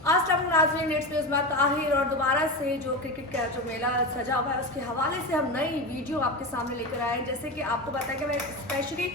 नाज़रीन, नेट्स पे उस्मान ताहिर और दोबारा से जो क्रिकेट का जो मेला सजा हुआ है उसके हवाले से हम नई वीडियो आपके सामने लेकर आए हैं। जैसे कि आपको पता है कि मैं स्पेशली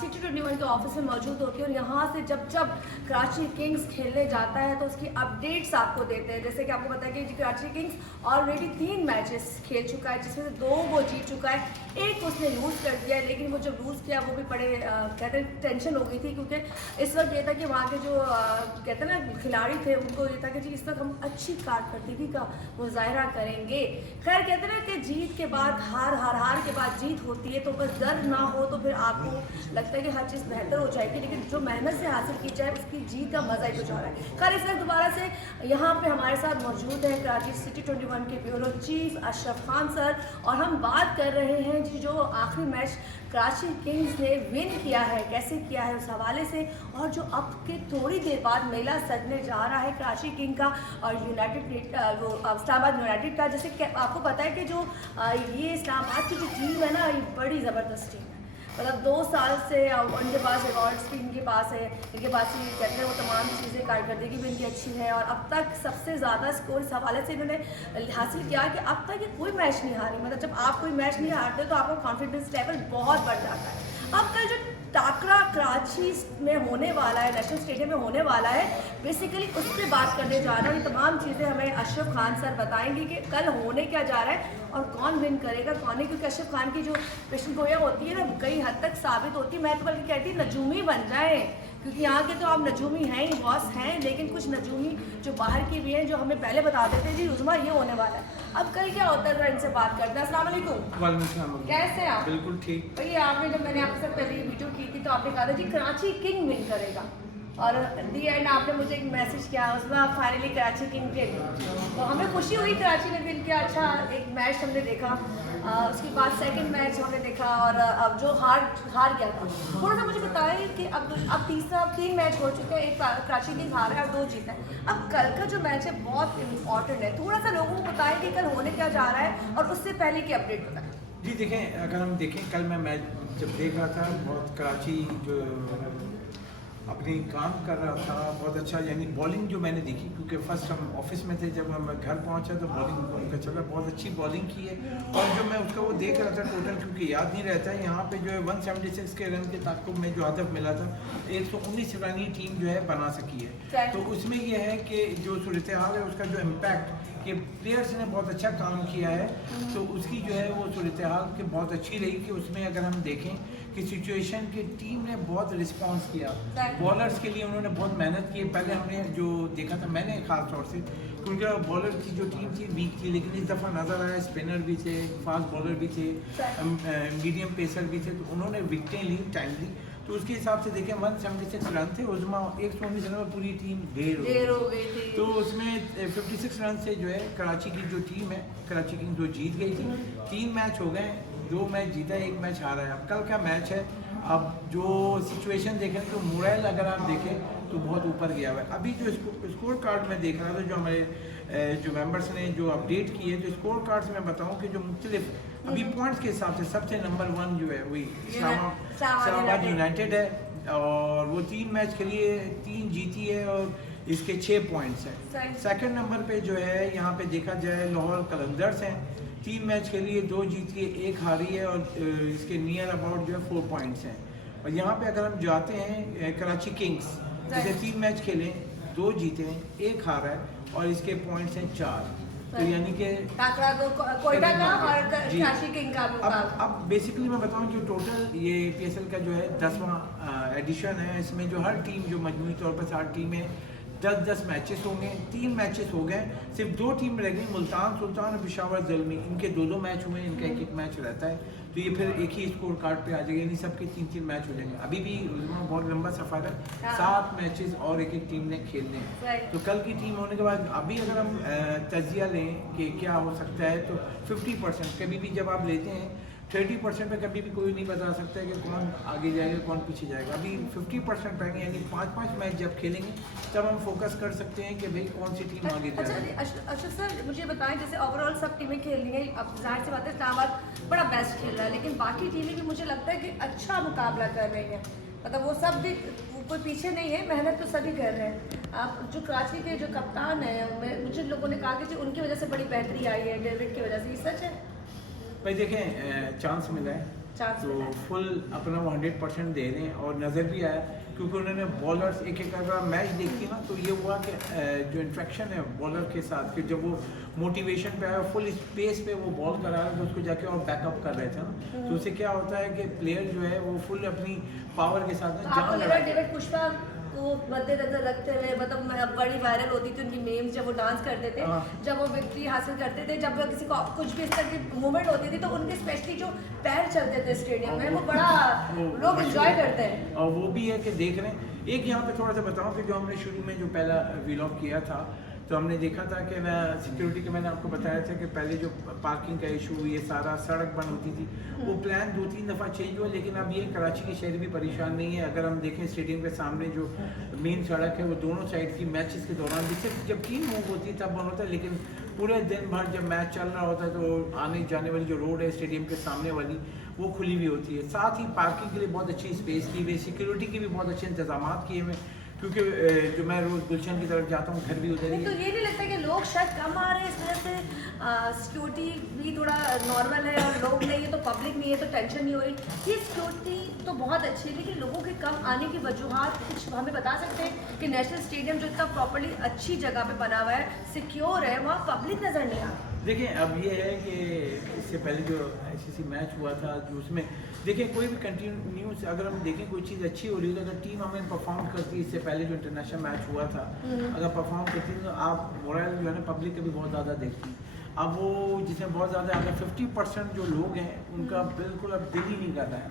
सिटी 21 के ऑफिस में मौजूद होती हूँ और यहाँ से जब जब कराची किंग्स खेलने जाता है तो उसकी अपडेट्स आपको देते हैं। जैसे कि आपको पता है कि कराची किंग्स ऑलरेडी 3 मैचेस खेल चुका है, जिसमें से 2 वो जीत चुका है, एक उसने लूज़ कर दिया है। लेकिन वो जब लूज़ किया वो भी बड़े कहते हैं टेंशन हो गई थी, क्योंकि इस वक्त ये था कि वहाँ के जो कहते हैं ना खिलाड़ी थे, उनको ये था कि जी इस वक्त हम अच्छी कारकर्दगी का मुजाहरा करेंगे। खैर कहते हैं ना कि जीत के बाद हार के बाद जीत होती है, तो बस डर ना हो तो फिर आपको लगता है कि हर चीज़ बेहतर हो जाएगी, लेकिन जो मेहनत से हासिल की जाए उसकी जीत का मज़ा ही कुछ और है। खैर इस वक्त दोबारा से यहाँ पे हमारे साथ मौजूद है कराची सिटी 21 के bureau chief Ashraf Khan sir, और हम बात कर रहे हैं जी जो आखिरी मैच कराची किंग्स ने विन किया है, कैसे किया है उस हवाले से, और जो अब के थोड़ी देर बाद मेला सजने जा रहा है कराची किंग का और यूनाइटेड वो इस्लामाबाद यूनाइटेड का। जैसे कि आपको पता है कि जो ये इस्लामाबाद की जो टीम है ना, ये बड़ी ज़बरदस्त टीम है। मतलब 2 साल से उनके पास रिकॉर्ड्स भी इनके पास है, इनके पास ही कहते हैं वो तमाम चीज़ें, कारकर्दगी भी इनकी अच्छी है, और अब तक सबसे ज़्यादा स्कोर इस हवाले से इन्होंने हासिल किया कि अब तक ये कोई मैच नहीं हारी। मतलब जब आप कोई मैच नहीं हारते तो आपका कॉन्फिडेंस लेवल बहुत बढ़ जाता है। अब कल जो टाकरा कराची में होने वाला है, नेशनल स्टेडियम में होने वाला है, बेसिकली उस पर बात करने जा रहा है। ये तमाम चीज़ें हमें अशरफ खान सर बताएंगे कि कल होने क्या जा रहा है और कौन विन करेगा कौन नहीं, क्योंकि अशरफ खान की जो पेशन गोया होती है ना, कई हद तक साबित होती है। मैं तो बल्कि कहती नजूमी बन जाए, क्योंकि यहाँ के तो आप नजूमी हैं ही, बॉस हैं, लेकिन कुछ नजूमी जो बाहर की भी हैं जो हमें पहले बता देते हैं जी उज़मा ये होने वाला है। अब कल क्या होता है इनसे बात करते हैं। अस्सलाम वालेकुम, कैसे हैं आप? बिल्कुल ठीक। भैया आपने जब मैंने आपके साथ पहले वीडियो की थी तो आपने कहा था जी कराची किंग विन करेगा, और दी एंड आपने मुझे एक मैसेज किया, उसमें आप फाइनली कराची किंग के, तो हमें खुशी हुई कराची ने विन किया। अच्छा एक मैच हमने देखा, उसके बाद सेकंड मैच हमने देखा, और अब जो हार गया था, थोड़ा सा मुझे बताएं कि अब तीसरा 3 मैच हो चुके हैं, एक कराची किंग हारा है और 2 जीता है। अब कल का जो मैच है बहुत इम्पॉर्टेंट है, थोड़ा सा लोगों को बताएं कि कल होने क्या जा रहा है और उससे पहले की अपडेट बताएं जी। देखें, अगर हम देखें कल मैं मैच जब देख रहा था, बहुत कराची जो अपनी काम कर रहा था बहुत अच्छा, यानी बॉलिंग जो मैंने देखी, क्योंकि फर्स्ट हम ऑफिस में थे, जब हम घर पहुंचा तो बॉलिंग उनका चला, बहुत अच्छी बॉलिंग की है। और जो मैं उसका वो देख रहा था टोटल, क्योंकि याद नहीं रहता है, यहाँ पे जो है 176 के रन के ताक़ुब में जो हदफ मिला था, 119 रन ही टीम जो है बना सकी है। तो उसमें यह है कि जो सूरत हाल है उसका जो इम्पैक्ट कि प्लेयर्स ने बहुत अच्छा काम किया है, तो उसकी जो है वो सूरत हाल की बहुत अच्छी रही। कि उसमें अगर हम देखें कि सिचुएशन की टीम ने बहुत रिस्पांस किया, बॉलर्स के लिए उन्होंने बहुत मेहनत की। पहले हमने जो देखा था, मैंने ख़ास तौर से, क्योंकि बॉलर की जो टीम थी वीक थी, लेकिन इस दफ़ा नज़र आया स्पिनर भी थे, फास्ट बॉलर भी थे, मीडियम पेसर भी थे, तो उन्होंने विकटें ली टाइमली। तो उसके हिसाब से देखें 176 रन थे, उज़मा 119 रन में पूरी टीम ढेर हो गई थी। तो उसमें 56 रन से जो है कराची की जो टीम है, कराची किंग्स जो जीत गई थी। 3 मैच हो गए, 2 मैच जीता, 1 मैच हारा है। अब कल का मैच है, अब जो सिचुएशन देखें तो मोरल अगर आप देखें तो बहुत ऊपर गया हुआ है। अभी जो स्कोर कार्ड में देख रहा था, जो हमारे जो मेंबर्स ने जो अपडेट की है, जो स्कोर कार्ड से मैं बताऊं कि जो मुख्तलिफ अभी पॉइंट्स के हिसाब से सबसे नंबर 1 जो है वही इस्लामाबाद यूनाइटेड है, और वो 3 मैच के लिए 3 जीती है और इसके 6 पॉइंट्स हैं। सेकंड नंबर पे जो है यहाँ पे देखा जाए लाहौर कलंदर्स हैं, 3 मैच के लिए 2 जीती है, 1 हारी है, और इसके नियर अबाउट जो है 4 पॉइंट्स हैं। और यहाँ पे अगर हम जाते हैं कराची किंग्स, जैसे 3 मैच खेले, 2 जीते हैं, 1 हारा है, और इसके पॉइंट्स हैं 4। तो यानी कि कोयटा का और कराची किंग का अब बेसिकली मैं बताऊं कि टोटल ये PSL का जो है 10वां एडिशन है। इसमें जो हर टीम जो मजमूई तौर पर 7 टीमें 10-10 मैचेस होंगे, 3 मैचेस हो गए, सिर्फ 2 टीम रह गई, मुल्तान सुल्तान और पेशावर ज़ल्मी, इनके 2-2 मैच हुए, इनका 1-1 मैच रहता है। तो ये फिर एक ही स्कोर कार्ड पे आ जाएगा, यानी सबके 3-3 मैच हो जाएंगे। अभी भी बहुत लंबा सफ़र है, 7 मैचेस और एक टीम ने खेलने हैं। तो कल की टीम होने के बाद अभी अगर हम तजिया लें कि क्या हो सकता है, तो 50% कभी भी जब आप लेते हैं 30% पे कभी भी कोई नहीं बता सकता है कि कौन आगे जाएगा कौन पीछे जाएगा। अभी 50% रहेंगे, यानी 5-5 मैच जब खेलेंगे तब हम फोकस कर सकते हैं कि भाई कौन सी टीम आगे जाएगी। अच्छा सर, मुझे बताएं, जैसे ओवरऑल सब टीमें खेल रही हैं, अब जाहिर सी बात है इस्लामाबाद बड़ा बेस्ट खेल रहा है, लेकिन बाकी टीमें भी मुझे लगता है कि अच्छा मुकाबला कर रही हैं। मतलब वो सब भी कोई पीछे नहीं है, मेहनत तो सभी कर रहे हैं। आप जो कराची के जो कप्तान हैं, मुझे लोगों ने कहा कि जी उनकी वजह से बड़ी बेहतरी आई है, डेविड की वजह से, ये सच है? भाई देखें, चांस मिला है तो फुल अपना वो 100% दे रहे हैं, और नज़र भी आया क्योंकि उन्होंने बॉलर्स एक एक अगर मैच देखी ना तो ये हुआ कि जो इंट्रैक्शन है बॉलर के साथ, कि जब वो मोटिवेशन पे आया फुल स्पेस पे वो बॉल करा रहे थे, उसको जाके और बैकअप कर रहे थे ना, तो उससे क्या होता है कि प्लेयर जो है वो फुल अपनी पावर के साथ तो आपको लगा डेविड पुष्पा को मद्देनजर रखते हुए, मतलब बड़ी वायरल होती थी उनकी मेम्स जब वो डांस करते थे, जब वो विक्ट्री हासिल करते थे, जब किसी को कुछ भी इस तरह की मूवमेंट होती थी तो उनके स्पेशली जो पैर चलते थे स्टेडियम में, वो बड़ा लोग एंजॉय करते हैं। और वो भी है कि देख रहे हैं। एक यहाँ पे थोड़ा सा बताऊँ कि जो हमने शुरू में जो पहला व्लॉग किया था तो हमने देखा था कि ना सिक्योरिटी के, मैंने आपको बताया था कि पहले जो पार्किंग का इशू, ये सारा सड़क बंद होती थी, वो प्लान 2-3 दफ़ा चेंज हुआ, लेकिन अब ये कराची के शहर भी परेशान नहीं है। अगर हम देखें स्टेडियम के सामने जो मेन सड़क है वो दोनों साइड की मैचेस के दौरान भी सिर्फ जब टीम मूव होती है तब बंद होता है, लेकिन पूरे दिन भर जब मैच चल रहा होता है तो आने जाने वाली जो रोड है स्टेडियम के सामने वाली वो खुली हुई होती है। साथ ही पार्किंग के लिए बहुत अच्छी स्पेस की हुई, सिक्योरिटी के भी बहुत अच्छे इंतजाम किए हुए, क्योंकि जो मैं रोज़ गुलशन की तरफ जाता हूँ, घर भी उधर ही है। तो ये नहीं लगता कि लोग शायद कम आ रहे हैं इस वजह से सिक्योरिटी भी थोड़ा नॉर्मल है और लोग नहीं है तो पब्लिक नहीं है तो टेंशन नहीं हो रही? ये सिक्योरिटी तो बहुत अच्छी है, लेकिन लोगों के कम आने की वजूहत कुछ हमें बता सकते हैं कि नेशनल स्टेडियम जो इतना प्रॉपर्ली अच्छी जगह पे बना हुआ है, सिक्योर है, वहाँ पब्लिक नज़र नहीं आ रही? देखिए अब ये है कि इससे पहले जो ICC मैच हुआ था जो उसमें देखिए कोई भी कंटिन्यूस अगर हम देखें कोई चीज़ अच्छी हो रही है, अगर टीम हमें परफॉर्म करती है, इससे पहले जो इंटरनेशनल मैच हुआ था अगर परफॉर्म करती है तो आप मोरल जो है ना पब्लिक के भी बहुत ज़्यादा देखती है। अब वो जिसमें बहुत ज़्यादा अगर 50% जो लोग हैं उनका बिल्कुल अब दिल ही नहीं कर रहा है,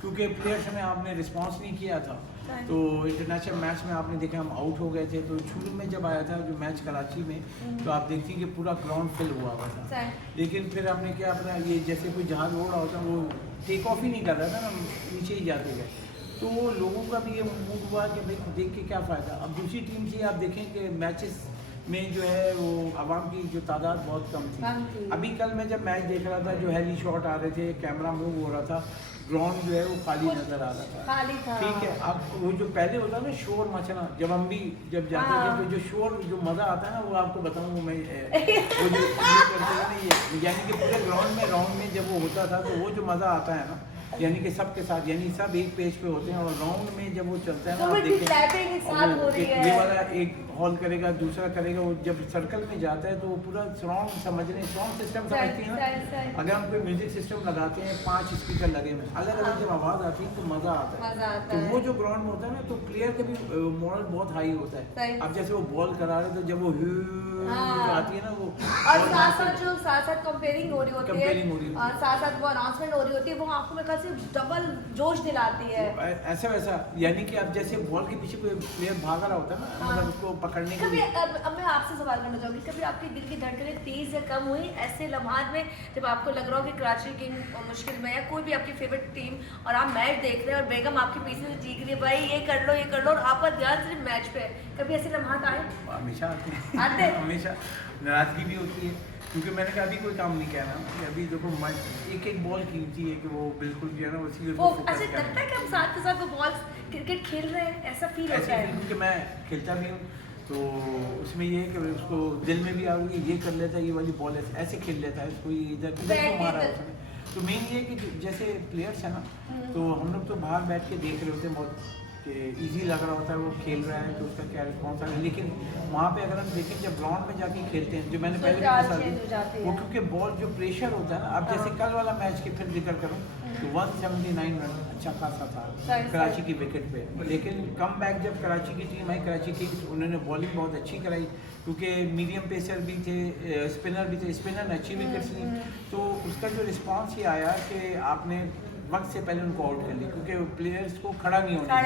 क्योंकि प्लेयर्स ने आपने रिस्पांस नहीं किया था। तो इंटरनेशनल मैच में आपने देखा हम आउट हो गए थे, तो शुरू में जब आया था जो मैच कराची में तो आप देखती कि पूरा ग्राउंड फिल हुआ था, लेकिन फिर हमने क्या अपना ये जैसे कोई जहाज उड़ रहा होता वो टेक ऑफ ही नहीं कर रहा था ना, नीचे ही जाते गए, तो लोगों का भी ये मूड हुआ कि भाई देख के क्या फ़ायदा। अब दूसरी टीम से आप देखें कि मैचेस में जो है वो आवाम की जो तादाद बहुत कम थी। अभी कल मैं जब मैच देख रहा था जो हेली शॉट आ रहे थे, कैमरा मूव हो रहा था, ग्राउंड जो है वो खाली नजर आ रहा था, खाली था। ठीक है। अब वो जो पहले होता है ना शोर मचना, जब हम भी जब जाते थे तो जो शोर जो मज़ा आता है ना वो आपको बताऊँ मैं वो जो करते हैं ना ये, यानी कि पूरे ग्राउंड में राउंड में जब वो होता था तो वो जो मज़ा आता है ना, यानी कि सबके साथ, यानी सब एक पेज पे होते हैं और राउंड में जब वो चलता है ना आप देखें ये वाला एक हॉल करेगा दूसरा करेगा, वो जब सर्कल में जाता है तो वो पूरा साउंड समझने साउंड सिस्टम समझती है ना। अगर हम कोई म्यूजिक सिस्टम लगाते हैं 5 स्पीकर लगे हुए अलग अलग जब आवाज़ आती है तो मज़ा आता है। तो वो जो ग्राउंड में होता है ना तो प्लेयर का भी मॉरल बहुत हाई होता है। अब जैसे वो बॉल करा रहे तो जब वो आती है ना वो, और साथ साथ कंपेयरिंग हो रही होती है और साथ साथ वो अनाउंसमेंट हो रही होती है, वो आपको मेरे ख्याल से डबल जोश दिलाती है। ऐसा वैसा यानी कि अब जैसे बॉल के पीछे कोई प्लेयर भाग रहा होता है ना, मतलब उसको पकड़ने के लिए। अब मैं आपसे सवाल करना चाहूँगी, कभी आपके दिल की धड़कनें तेज या कम हुई ऐसे लम्हात में जब आपको लग रहा हो कि कराची किंग मुश्किल में, या कोई भी आपकी फेवरेट टीम और आप मैच देख रहे हैं और बेगम आपके पीछे से चीख रही है भाई ये कर लो और आपका ध्यान सिर्फ मैच पे है, कभी ऐसे लम्हात आए? हमेशा आते हैं हमेशा नाराजगी भी होती है, क्योंकि मैंने कहा अभी कोई काम नहीं किया ना कि अभी देखो एक एक बॉल कीमती है कि वो बिल्कुल जो है ना उसी वो अच्छा लगता है कि हम साथ के साथ वो बॉल क्रिकेट खेल रहे हैं, ऐसा फील होता है? क्योंकि मैं खेलता भी हूँ तो उसमें ये है कि उसको दिल में भी आ रही है, ये कर लेता है, ये वाली बॉल ऐसे खेल लेता है, इसको इधर को मारा है। तो मेन ये है कि जैसे प्लेयर्स है ना तो हम लोग तो बाहर बैठ के देख रहे होते हैं बहुत कि इजी लग रहा होता है वो खेल रहा है तो उसका क्या रिस्पॉन्स है, लेकिन वहाँ पे अगर हम देखें जब ग्राउंड में जाके खेलते हैं जो मैंने पहले भी बता दी वो, क्योंकि बॉल जो प्रेशर होता है ना, अब जैसे कल वाला मैच की फिर जिक्र करूँ तो 179 रन अच्छा खासा था कराची की विकेट पे, लेकिन कम बैक जब कराची की टीम आई कराची किंग्स, उन्होंने बॉलिंग बहुत अच्छी कराई क्योंकि मीडियम पेसर भी थे, स्पिनर भी थे, स्पिनर ने अच्छी विकेट्स ली, तो उसका जो रिस्पॉन्स ये आया कि आपने वक्त से पहले उनको आउट कर लिया, क्योंकि प्लेयर्स को खड़ा नहीं होना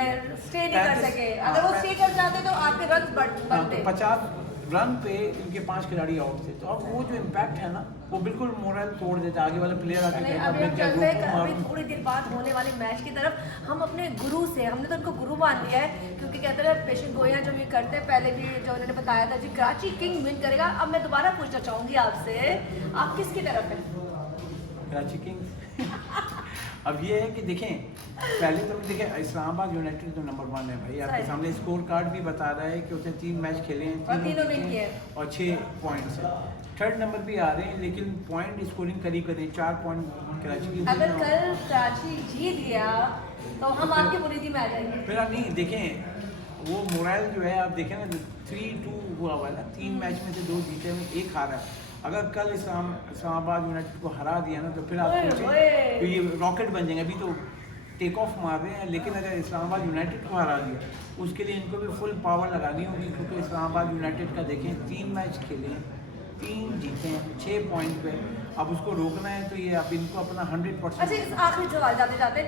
स्टे नहीं कर सके, अगर वो स्टे कर जाते तो आपके रन बढ़ते। 50 रन पे इनके 5 खिलाड़ी आउट थे, तो अब वो जो इम्पैक्ट है ना वो बिल्कुल मोरल तोड़ देता है, आगे वाले प्लेयर आके कहता है थोड़ी देर बाद होने वाले मैच की तरफ हम अपने गुरु से, हमने तो उनको गुरु मान लिया है क्योंकि कहते हैं पेशेंट गोया जो ये करते हैं, पहले भी जो उन्होंने बताया था जी कराची किंग विन करेगा। अब मैं दोबारा पूछना चाहूँगी आपसे, आप किसकी तरफ हैं? कराची किंग्स अब ये है कि देखें, पहले तो देखें इस्लामाबाद यूनाइटेड तो नंबर 1 है भाई, आपके सामने स्कोर कार्ड भी बता रहा है कि उसने 3 मैच खेले हैं, और तीनों विन जीते किए हैं और 6 पॉइंट्स हैं। थर्ड नंबर भी आ रहे हैं, लेकिन पॉइंट स्कोरिंग करीब करीब 4 पॉइंट कराची की। अगर कल कराची जीत गया तो हम आपकी बुनियादी में आ जाएंगे। फिर आप नहीं देखें वो मोरल जो है, आप देखें ना 3-2 हुआ हुआ है ना, 3 मैच में से 2 जीते हैं, 1 हारा है। अगर कल इस्लामाबाद यूनाइटेड को हरा दिया ना तो फिर आप सोचें तो ये रॉकेट बन जाएंगे। अभी तो टेक ऑफ मार रहे हैं, लेकिन अगर इस्लामाबाद यूनाइटेड को हरा दिया उसके लिए इनको भी फुल पावर लगानी होगी, क्योंकि इस्लामाबाद यूनाइटेड का देखें 3 मैच खेले हैं, 3 जीते हैं, 6 पॉइंट पे। अब उसको रोकना है तो ये अब इनको अपना 100%। अच्छा, इस आखिरी सवाल जाते जाते,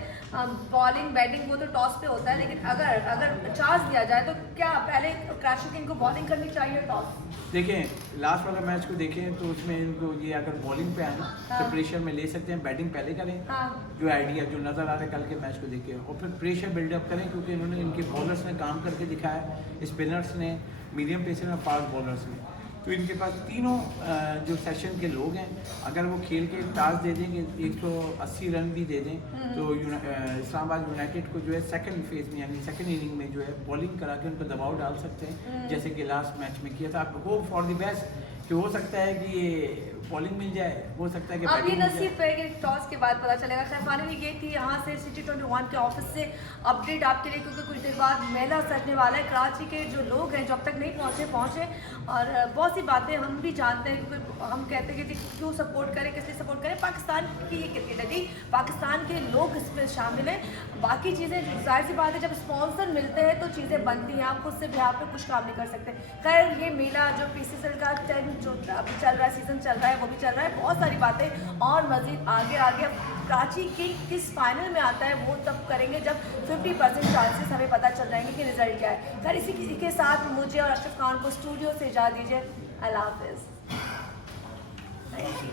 बॉलिंग बैटिंग वो तो टॉस पे होता है, लेकिन अगर चांस दिया जाए तो क्या पहले कराची किंग को बॉलिंग करनी चाहिए टॉस? देखें लास्ट वाला मैच को देखें तो उसमें इनको ये अगर बॉलिंग पे आए हाँ। तो प्रेशर में ले सकते हैं, बैटिंग पहले करें। हाँ। जो आइडिया जो नज़र आ रहा है कल के मैच को देखें, और फिर प्रेशर बिल्डअप करें, क्योंकि इन्होंने इनके बॉलर्स ने काम करके दिखाया, स्पिनर्स ने, मीडियम पेसर और फास्ट बॉलर्स ने। तो इनके पास तीनों जो सेशन के लोग हैं, अगर वो खेल के टास्क दे देंगे, 180 रन भी दे दें, तो इस्लामाबाद यूनाइटेड को जो है सेकंड फेज में यानी सेकंड इनिंग में जो है बॉलिंग करा के उनको दबाव डाल सकते हैं, जैसे कि लास्ट मैच में किया था। आप होप फॉर द बेस्ट कि हो सकता है कि ये बॉलिंग मिल जाए, हो सकता है कि अब ये बैटिंग मिल नसीब जाए। पे कि टॉस के बाद पता चलेगा। खैर फाइनली ये थी यहाँ से City 21 के ऑफिस से अपडेट आपके लिए, क्योंकि कुछ देर बाद मेला सजने वाला है। कराची के जो लोग हैं जो अब तक नहीं पहुँचे, और बहुत सी बातें हम भी जानते हैं, क्योंकि हम कहते हैं कि जी क्यों सपोर्ट करें, किस लिए सपोर्ट करें। पाकिस्तान की ये क्रिकेट है जी, पाकिस्तान के लोग इसमें शामिल हैं। बाकी चीज़ें जाहिर सी बात है, जब स्पॉन्सर मिलते हैं तो चीज़ें बनती हैं, आप खुद से बिहार पे कुछ काम नहीं कर सकते। खैर ये मेला जो PCCL का 10 जो अभी चल रहा है, सीज़न चल रहा है, वो भी चल रहा है। बहुत सारी बातें और मज़ीद आगे कराची किंग किस फाइनल में आता है वो तब करेंगे जब 50% चांसेस हमें पता चल जाएंगे कि रिजल्ट क्या है। खैर इसी के साथ मुझे और अशरफ खान को स्टूडियो से इजाज़त दीजिए। अल्लाह हाफिज़।